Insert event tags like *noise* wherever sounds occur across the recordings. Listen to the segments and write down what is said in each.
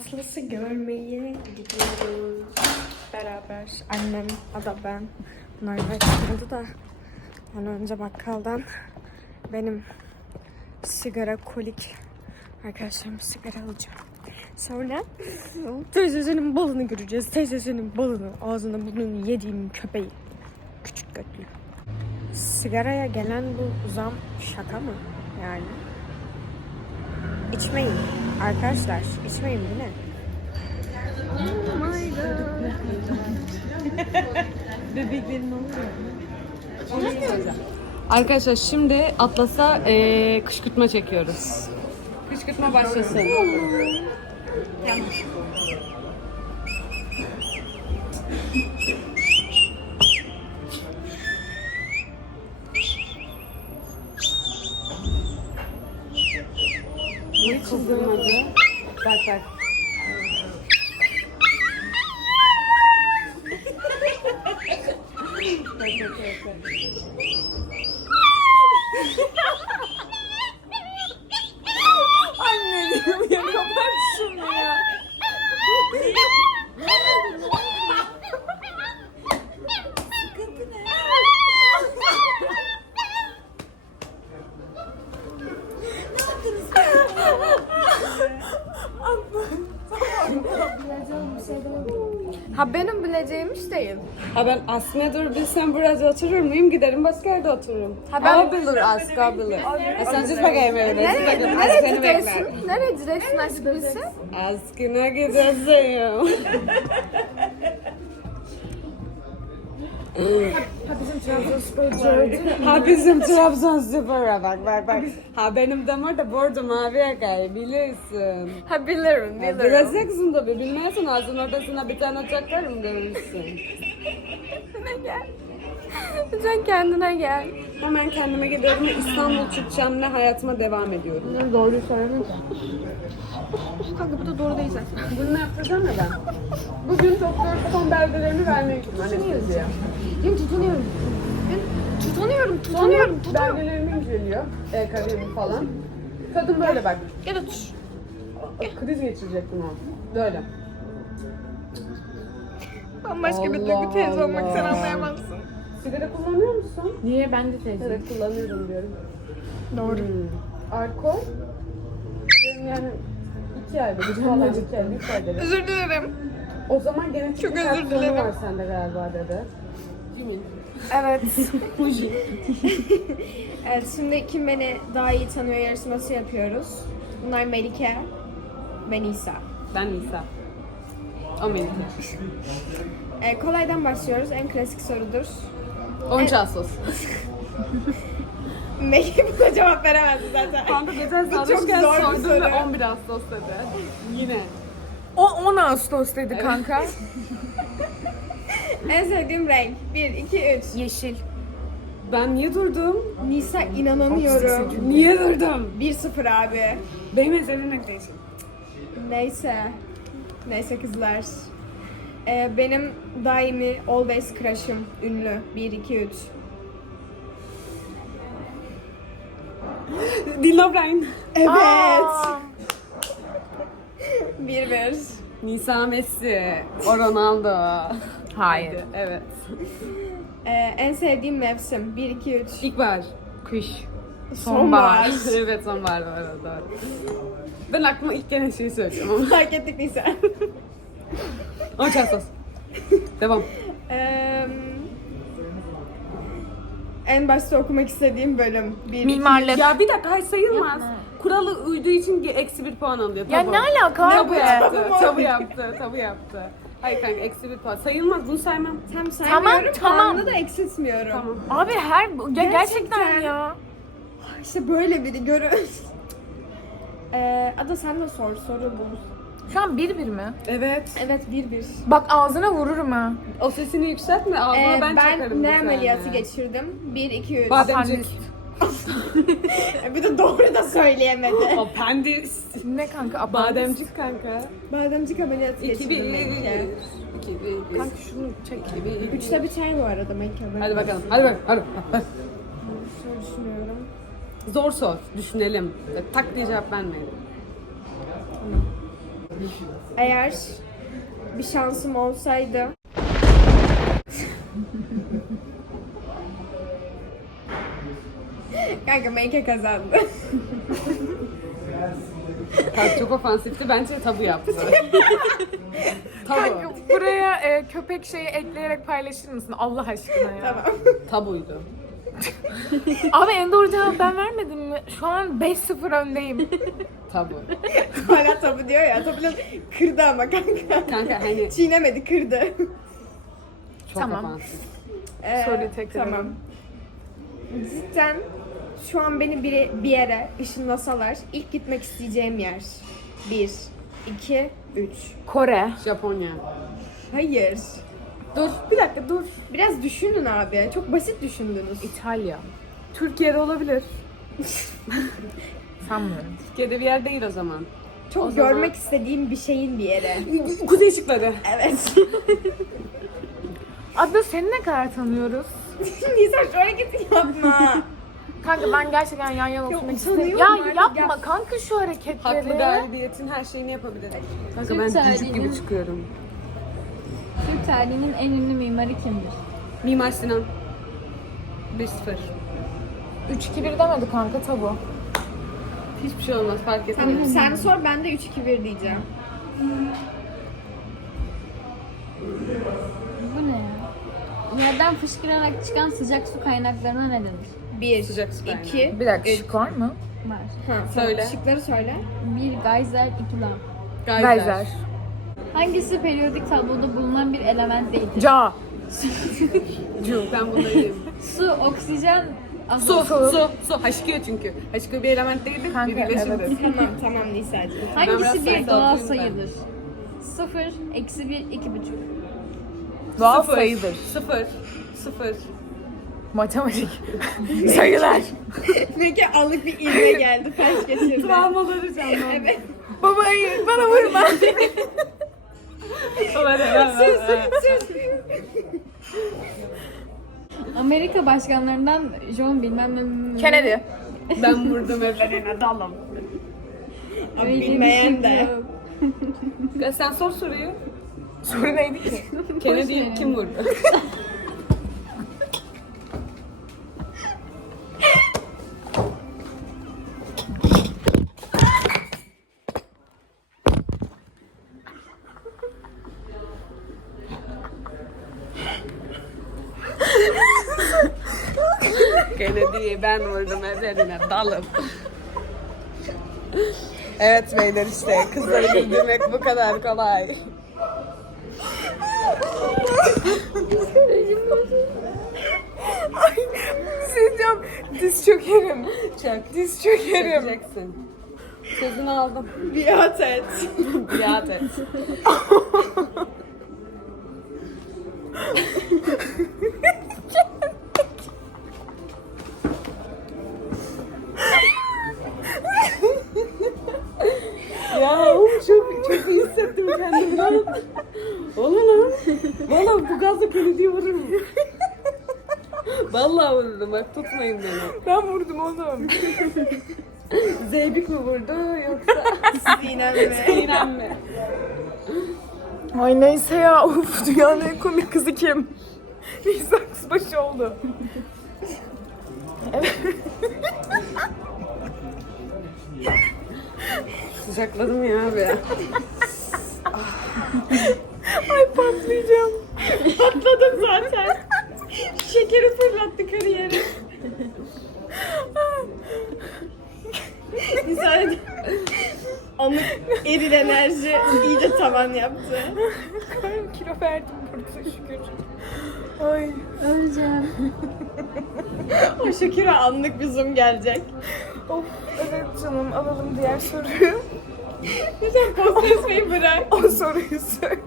Atlas'ı görmeye gidiyoruz. Beraber annem, ada ben. Bunlar da çıkmadı da. Ben önce bakkaldan benim sigara kolik arkadaşlarım sigara alacağım. Sonra teyzesinin balını göreceğiz. Teyzesinin balını ağzında bunun yediğim köpeği. Küçük götlü. Sigaraya gelen bu zam şaka mı? Yani. İçmeyin. Arkadaşlar içmeyin bu ne? Oh my god. Arkadaşlar şimdi Atlas'a eee kışkırtma çekiyoruz. Kışkırtma başlasın. Kızdırmadı? Bak bak. Ha benim bileceğimiz değil. Aslında dur bilsem burada oturur muyum? Giderim başka yerde otururum. Ha ben- O bilir, Aska bilir. Ha sen siz bakayım. Siz Nereye, nereye gidiyorsun? Nereye gidiyorsun aşkımızı? Askına gideceğim. Ha bizim Trabzonspor'a bak bak bak. Ha benim damar da bordo mavi yakayı bilirsin. Ha bilirim, Ha, bilirim. Bileceksin tabii bilmezsen ağzın ortasına bir tane çakarım görürsün. Kendine gel. Lütfen kendine gel. Hemen kendime gidiyorum ve İstanbul ve hayatıma devam ediyorum. Doğru söylemek. Kanka bu da doğru değil zaten. Bunu yapacağım ya ben. Bugün doktor son belgelerini vermeye gittim anesteziye. Dün tutunuyorum. Dün tutunuyorum, tutunuyorum, tutunuyorum. Belgelerimi inceliyor. EKG'mi falan. Kadın böyle bak. Gel otur. Kriz geçirecektim o. Böyle. Bambaşka bir duygu teyze olmak sen anlayamazsın. Sigara kullanıyor musun? Niye ben de teyze? Evet kullanıyorum diyorum. Doğru. Hmm. Alkol? Benim yani iki bir falan iki bir. Özür dilerim. O zaman genetik Çok bir özür dilerim. var sende galiba dedi. Evet. *laughs* evet şimdi kim beni daha iyi tanıyor yarışması yapıyoruz. Bunlar Melike ve Nisa. Ben Nisa. O Melike. Ee, kolaydan başlıyoruz. En klasik sorudur. 13 Ağustos. *laughs* Melike buna cevap veremezdi zaten. Kanka geçen sarhoşken zor bir sordum soru. ve 11 Ağustos dedi. Yine. O 10 Ağustos dedi kanka. *laughs* En sevdiğim renk. 1, 2, 3. Yeşil. Ben niye durdum? Nisa inanamıyorum. Niye durdum? 1-0 abi. Benim en sevdiğim renk değişim. Neyse. Neyse kızlar. Ee, benim daimi always crush'ım ünlü. 1, 2, 3. Dylan O'Brien. Evet. 1, 1. Nisa Messi. O Ronaldo. Hayır. Evet. Ee, en sevdiğim mevsim. 1, 2, 3. İlkbahar. Kış. Sonbahar. *laughs* evet sonbahar doğru doğru. Ben aklıma ilk gelen şeyi söyleyeceğim ama. Fark ettik Nisa. 13 Ağustos. Devam. Ee, en başta okumak istediğim bölüm. 1, Mimarlık. Ya bir dakika hayır sayılmaz. Kuralı uyduğu için eksi bir puan alıyor. Ya Tabu. ne alaka Tabu abi? yaptı. Tabu yaptı. Tabu yaptı. Hayır kanka eksi bir puan. Sayılmaz bunu saymam. Tam saymıyorum. Tamam, tamam. Puanını da eksiltmiyorum. Tamam. Abi her... Ya gerçekten, Gerçekten. ya. İşte böyle biri görün. *laughs* Ee, Ada sen de sor, soru bul. Şu an bir bir mi? Evet. Evet, bir bir. Bak ağzına vururum ha. O sesini yükseltme ağzına Ee, ben, ben, çakarım ne bir ameliyatı geçirdim? 1, 2, 3. Bademcik. *laughs* bir de doğru da söyleyemedi. *laughs* Apendis. Ne kanka? Abadem. Bademcik kanka. Bademcik ameliyatı 2 1 geçirdim Melike. 2 1 Kanka şunu çek 2 1 Üçte biter bu arada Melike. Hadi bakalım. Hadi bak. Hadi. hadi. Şöyle düşünüyorum. Zor sor. Düşünelim. Tak diye cevap vermeyin. Eğer bir şansım olsaydı Kanka Melike kazandı. Kanka çok ofansifti. Bence tabu yaptı. *laughs* tabu. Kanka buraya e, köpek şeyi ekleyerek paylaşır mısın Allah aşkına ya? tamam. Tabuydu. *laughs* Abi en doğru cevap ben vermedim mi? Şu an 5-0 öndeyim. Tabu. *laughs* Hala tabu diyor ya. Tabu kırdı ama kanka. Kanka hani Çiğnemedi kırdı. çok Tamam. ofansif. Ee, Soruyu tekrar Tamam. alalım. Cidden şu an beni bir, bir yere ışınlasalar ilk gitmek isteyeceğim yer. Bir, iki, üç. Kore. Japonya. Hayır. Dur bir dakika dur. Biraz düşünün abi. Çok basit düşündünüz. İtalya. Türkiye'de olabilir. *laughs* Sanmıyorum. Türkiye'de bir yer değil o zaman. Çok O zaman- görmek istediğim bir şeyin bir yere. *laughs* Kuzey ışıkları. Evet. *laughs* Adda seni ne kadar tanıyoruz? *laughs* Nisa şu hareketi yapma. Kanka ben gerçekten yan yana Ya oturmak istiyorum. Ya yapma yap. kanka şu hareketleri. Haklı galibiyetin her şeyini yapabilirim. Kanka Türk ben çocuk gibi çıkıyorum. Türk tarihinin en ünlü mimarı kimdir? Mimar Sinan. 1-0. 3-2-1 demedi kanka tabu. Hiçbir şey olmaz fark etmez. Tamam, sen sor ben de 3 2 1 diyeceğim. Bu ne ya? Yerden fışkırarak çıkan sıcak su kaynaklarına ne denir? 1 Sıcak su kaynağı. 2 Bir dakika şık var mı? Var. Söyle. Şıkları söyle. Bir gayzer, iki lav. Geyser. Hangisi periyodik tabloda bulunan bir element değildir? Ca. *laughs* Ben bunları. Su, oksijen, Su, azot. su, su. H2O çünkü. H2O bir element değildir, Kanka, bir bileşimdir. evet. *laughs* Tamam *laughs* tamam Nisa'cığım. Hangisi bir doğal ben. sayıdır? Sıfır, eksi bir, iki buçuk. Doğal Sıfır. sayıdır. Sıfır. Sıfır. Matematik. *laughs* Sayılar. Peki anlık bir ilme geldi. Felç geçirdi. Travmaları canlandı. evet. Baba hayır bana vurma. Amerika başkanlarından John bilmem ne... Kennedy. ben vurdum evlerine dalım. Abi Öyle bir bilmeyen şey de. yok. Ya sen sor soruyu. Soru neydi ki? Kennedy'yi ver. kim vurdu? *laughs* ben vurdum evlerine dalım. *laughs* Evet beyler işte kızları güldürmek bu kadar kolay. Ay Diyeceğim. Diz çökerim. Çak. Diz çökerim. Çekeceksin. Sözünü aldım. Biat et. Biat et. *laughs* hissettim kendimi lan. Oğlum lan. Valla bu gazla Kennedy'yi vururum. Vallahi vururum bak tutmayın beni. Ben vurdum oğlum. Zeybik mi vurdu yoksa Sinem mi? Sinem mi? Ay neyse ya. Uf dünyanın en komik kızı kim? Neyse başı oldu. Sıcakladım ya abi. *laughs* Ay patlayacağım. Patladım zaten. Şekeri fırlattı kariyeri. Nisa anlık eril enerji iyice tavan yaptı. Kaç kilo verdim burada şükür. Ay. Öleceğim. O Şakir'e anlık bir zoom gelecek. Of evet canım alalım diğer soruyu. Lütfen post kesmeyi bırak. O soruyu söyle.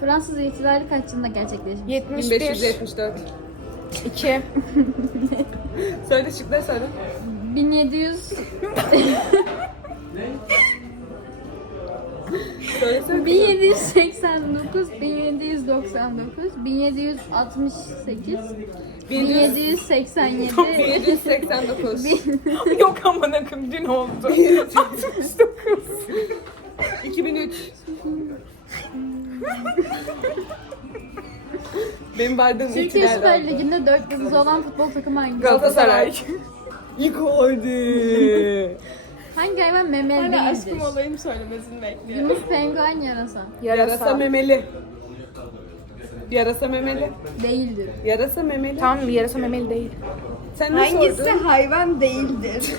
Fransız ihtilali kaç yılında gerçekleşmiş? 71. 1574. 2. Söyle şıkları söyle. 1700, Söyle söyle. 1780, 1789, 1799, 1768, 1787, 1789. Yok aman akım dün oldu. 69. 2003. Benim vardığım Türkiye. Süper Ligi'nde 4 yıldız olan futbol takımı hangisi? Galatasaray. Icardi. Hangi hayvan memeli Hala değildir? aşkım olayım söylemesini bekliyorum. Yunus, penguen, yarasa. Yarasa memeli. Yarasa memeli. Değildir. Yarasa memeli. Tamam yarasa memeli değil. Sen ne sordun? hayvan değildir? *laughs*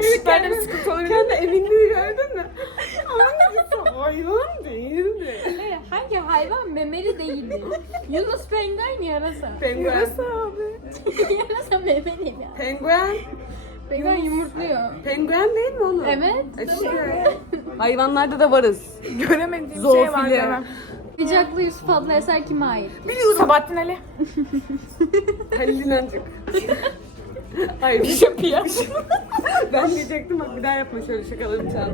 Evet ben de bir sıkıntı olabilir. Kendi eminliği gördün mü? Hangisi hayvan değildi. Hayır, hangi hayvan memeli değildir? Yunus, penguen, yarasa. Penguen. abi. yarasa memeli ya. Penguen. Yumurtluyor. Penguen değil mi oğlum? Evet. İşte. Hayvanlarda da varız. Göremediğim şey Zoofili. var demem. Sıcaklı Yusuf adlı eser kime ait? Biliyorum. Sabahattin Ali. *laughs* Halil İnancık. *laughs* Hayır. Bir şey yapıyor. ben diyecektim bak bir daha yapma şöyle şakalarını çal.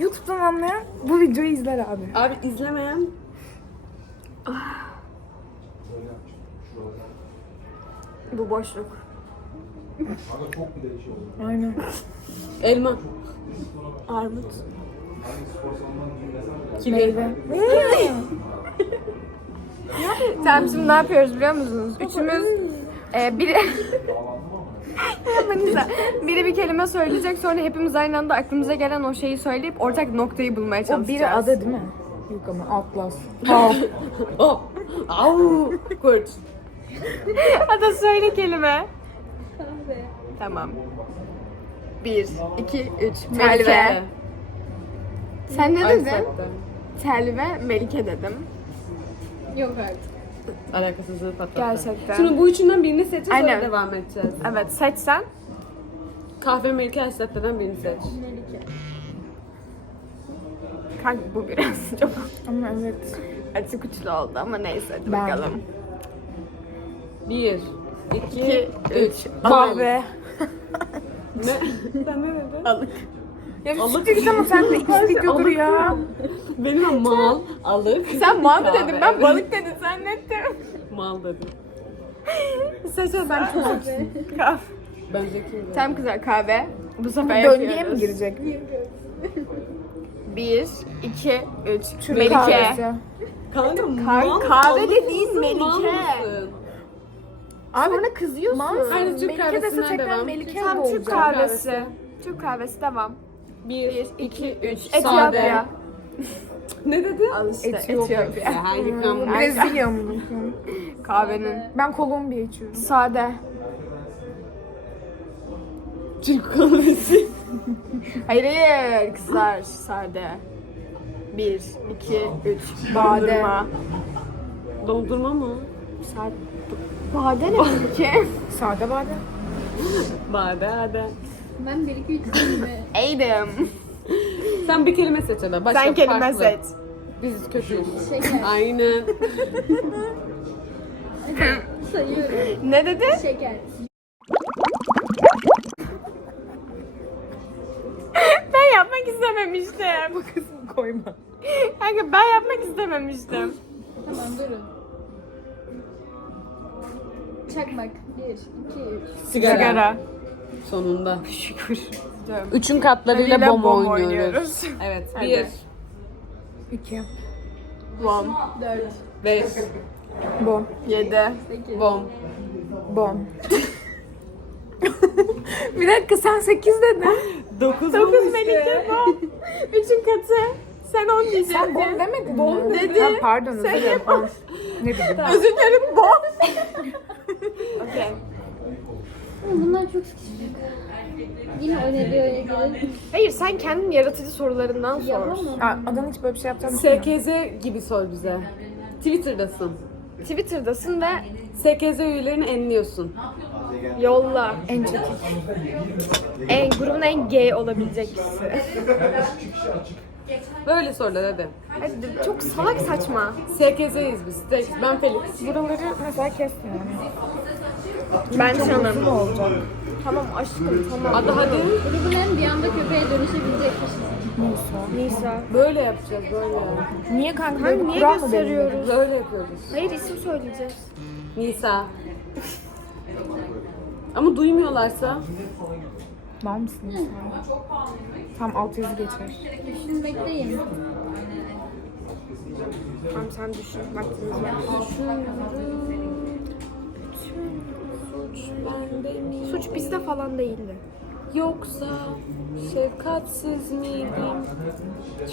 YouTube'dan anlayan bu videoyu izler abi. Abi izlemeyen Bu boşluk. Aynen. elma. Armut. Meyve. *laughs* Tamam şimdi ne yapıyoruz biliyor musunuz? Üçümüz e, biri Manisa. Biri bir kelime söyleyecek sonra hepimiz aynı anda aklımıza gelen o şeyi söyleyip ortak noktayı bulmaya çalışacağız. değil mi? Yok ama Atlas. *laughs* Au. Kurt. Hadi söyle kelime. Tamam. Bir, iki, üç. Telve. Sen ne dedin? Telve, Melike dedim. Yok artık. Alakasızlığı patlattı. Gerçekten. Şimdi bu üçünden birini seçeceğiz sonra Aynen. devam edeceğiz. Evet seç sen. Kahve Melike Esnaf'tan birini seç. Kanka bu biraz *laughs* çok Ama evet. açık uçlu oldu ama neyse hadi Ben- bakalım. Bir, iki, İki, üç. Bal. Kahve. *laughs* Ne? Sen ne dedin? Alık. Ya bir Alık. siktir git ama sen de iki videodur ya. Benim mal, alık. Sen mal mı dedin? Ben balık dedin zannettim. Mal dedim. Seç o ben çok Kahve. Ben zekiyim. Tam güzel kahve. Bu sefer Döngüye mi yapıyoruz. girecek? Bir, iki, üç. Melike. Kanka mal kahve mısın, mal Melike. Mısın? Sonra kızıyorsun. Hayır, Türk Melike kahvesinden dese tekrar devam. Melike Tam mi Türk olacak? kahvesi. Türk kahvesi devam. Bir, iki, üç. Sade. Etiyopya. *laughs* Ne dedi? Al işte Etiyopya. Etiyopya. Yıkanmış. Brezilya mı? *laughs* Kahvenin. Ben Kolombiya içiyorum. Sade. *laughs* Türk kahvesi. Hayır hayır kızlar sade. Bir, iki, üç. Bade. Dondurma. Dondurma mı? Sade. Bade ne ki? *laughs* Sade bade. Bade hadi. Ben 1 2 3 mi? Eğdim. Sen bir kelime seç hele. Başka Sen kelime farklı. seç. Biz kötüyüz. Şeker. Aynen. Sayıyorum. Ne dedi? Şeker. *laughs* Ben yapmak istememiştim. Bu kısmı koyma. Kanka ben yapmak istememiştim. Tamam durun. Çakmak. 1 2 3. Sigara. Sigara. Sonunda. Şükür. Üçün katlarıyla bomba bomba oynuyoruz. oynuyoruz. Evet. Hadi. Bir, İki. Bom. 4 beş, Bom. Yedi. 8 bom. Bom. *laughs* Bir dakika sen sekiz dedin. Dokuz, Dokuz Melike bom. *laughs* Üçün katı. Sen on diyecektin. Sen bom demedin Bom mi? dedi. Ha, pardon özür Sen dilerim. Ne bileyim. Özür dilerim bom. *laughs* Okey. Bunlar çok sıkışacak. Yine öneriyor öneriyor. Hayır sen kendin yaratıcı sorularından sor. Yapamam. Aa, Adam hiç böyle bir şey yapacağını. SKZ gibi sor bize. Twitter'dasın. Twitter'dasın ve SKZ üyelerini enliyorsun. yolla. En çekik. En grubun en gay olabilecek kişisi. Böyle sorular hadi. Hadi çok salak saçma. SKZ'yiz biz. Tek- Ben Felix. Buraları mesela kesme yani. Ben Çok Şan'ım. uzun olacak. Tamam aşkım tamam. Hadi hadi. Grubun bir anda köpeğe dönüşebilecekmişiz. Nisa. Böyle yapacağız böyle. Niye kanka? Hani niye Kural mı gösteriyoruz? Böyle yapıyoruz. Hayır isim söyleyeceğiz. Nisa. Ama duymuyorlarsa? Mal mısın? Tam alt yazı geçer. Düşünmekteyim. Tamam sen düşün. Vaktimiz var. suç bende mi? Suç bizde falan değildi. Yoksa şefkatsiz miydim?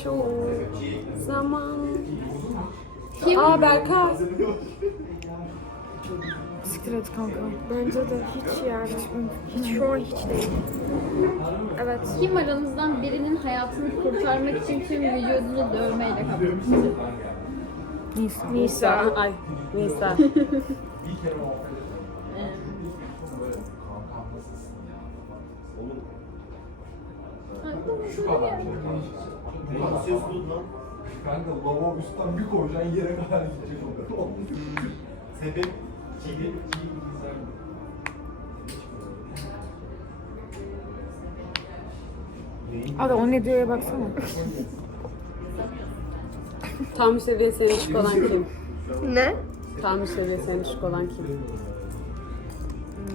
Çoğu zaman. Kim? Aa Berkay. Siktir et kanka. Bence de hiç yani. Hiç şu an hiç değil. Evet. Kim aranızdan birinin hayatını kurtarmak için tüm vücudunu dövmeyle kaplamıştır? Nisa. Nisa. Ay Nisa. Lan ses *laughs* tut lan. Kanka lavabostan bir koyacaksın yere kadar gidecek o kadar. *laughs* Sebep. Ada o ne diyor baksana. Tam seviye seni şık olan kim? Ne? Tam seviye seni şık olan kim?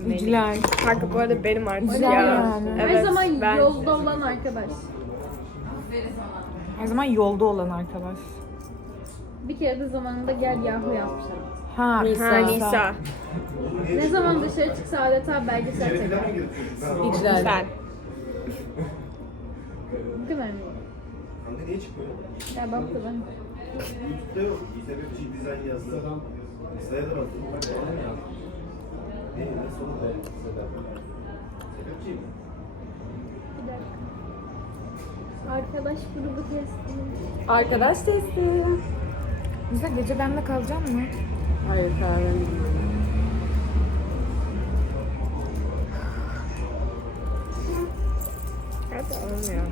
Güzel. Kanka bu arada benim artık Güzel ya. yani. Her Evet, zaman ben... yolda olan arkadaş. Her zaman yolda olan arkadaş. Bir kere de zamanında gel yahu yapmışlar. Ha, Nisa. Ha Nisa. Ne zaman dışarı çıksa adeta belgesel çeker. İclal. Ben. *laughs* Değil mi? Kanka niye çıkmıyor? Ya bak. YouTube'da yok. Sebepçi dizayn yazdı. Sayı da yazdı. Ne? Ne sonunda? Sebepçi mi? Bir dakika. Arkadaş grubu testi. Arkadaş testi. Nisa gece benimle kalacak mı? Hayır kahve. Hadi olmuyor.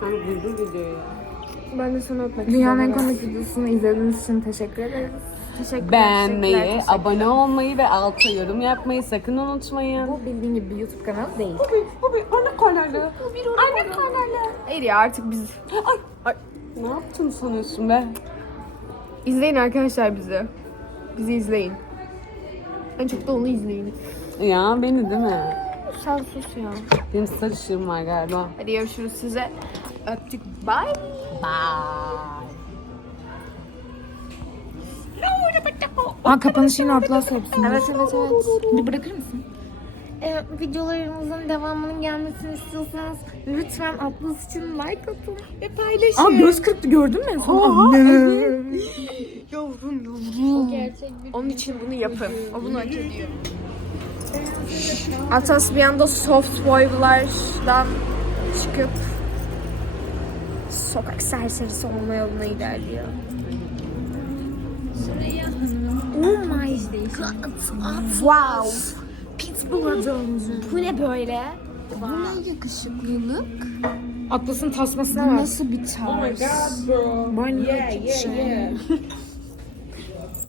Kanka buldum videoyu. Ben de sana öpmek Dünyanın en komik videosunu izlediğiniz için teşekkür ederiz. Teşekkürler. Beğenmeyi, teşekkürler, teşekkürler. abone olmayı ve alta yorum yapmayı sakın unutmayın. Bu bildiğin gibi bir YouTube kanalı değil. Bu bir anne kanalı. Bu bir anne kanalı. Hayır ya artık biz... Ne yaptın sanıyorsun be? İzleyin arkadaşlar bizi. Bizi izleyin. En çok da onu izleyin. Ya beni değil mi? Sen sus ya. Benim sarışığım var galiba. Hadi görüşürüz size. Öptük. Bye. Aa kapanışı yine Atlas yapsın. Evet evet evet. Bir bırakır mısın? Ee, videolarımızın devamının gelmesini istiyorsanız lütfen Atlas için like atın ve paylaşın. Aa göz kırptı gördün mü? Sonra anne. *laughs* Yavrum yavrum. Gerçek bir Onun için bunu yapın. O bunu hak ediyor. *laughs* Atas bir anda soft boy'lardan çıkıp sokak serserisi olma yoluna ilerliyor. Oh my god. Wow. Pitbull'a döndü. Bu ne böyle? Bu ne yakışıklılık? Atlas'ın tasmasına bak. Nasıl bir tarz? Ben yeah, yeah, yeah. *laughs*